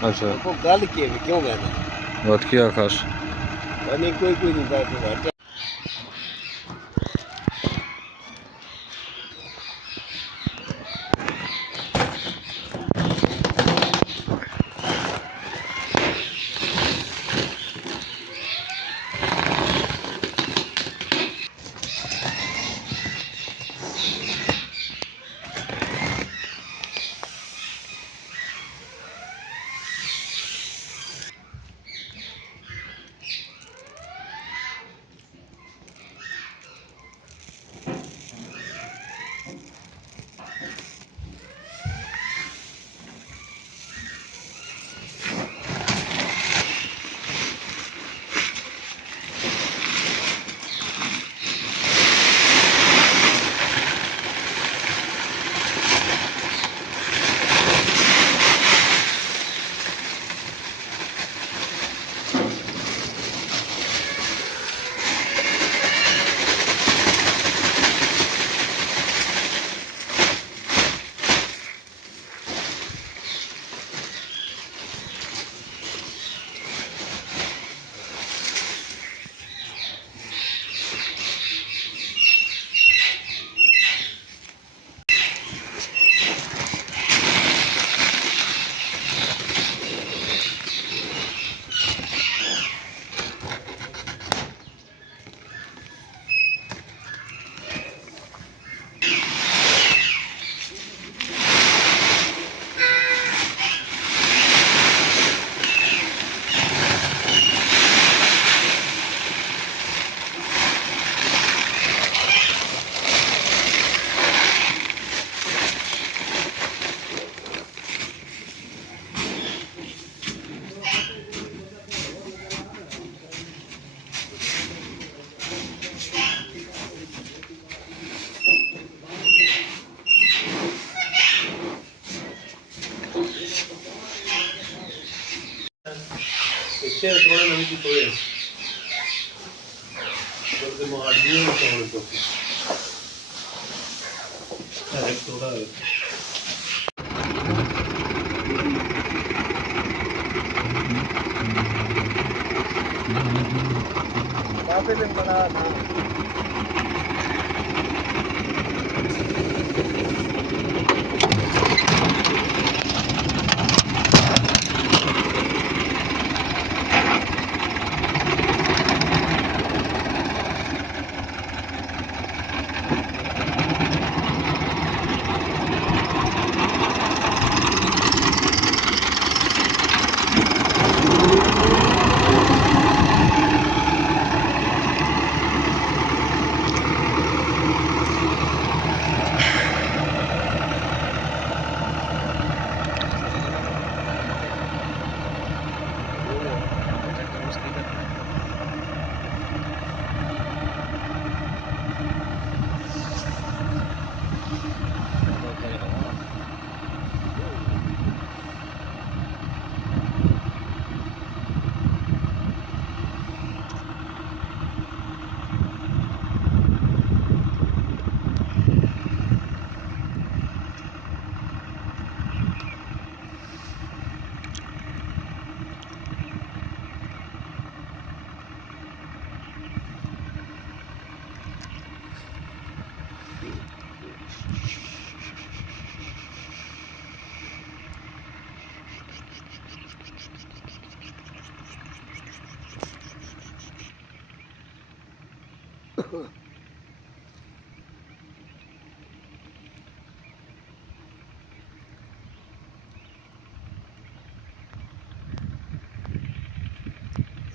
अच्छा देखो गल के क्यों कहना बात क्या खास नहीं कोई नहीं बैठ इससे थोड़ा नवी की थोड़े जब मार्जिन में थोड़ा तो थोड़ा काफी दिन बना था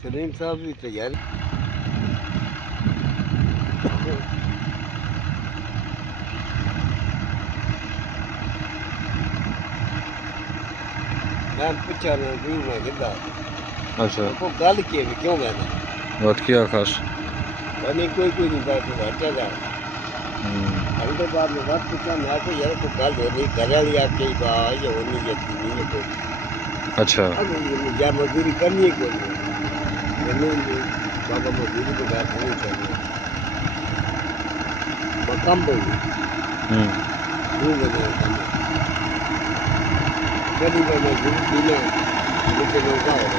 सलीम साहब की तैयारी मैं पूछा ना व्यू में गिरदा अच्छा देखो गल के क्यों कहना बात क्या खास नहीं कोई नहीं बैठ बैठा जा अगले बार में बात पूछा मैं तो यार तो गल हो नहीं घर वाली आपके ही बात ये होनी जती नहीं है कोई अच्छा या मजदूरी करनी है कोई नहीं बाबा मजदूरी तो बात होनी चाहिए कम बोली कभी मैं मजदूरी नीचे लोग का है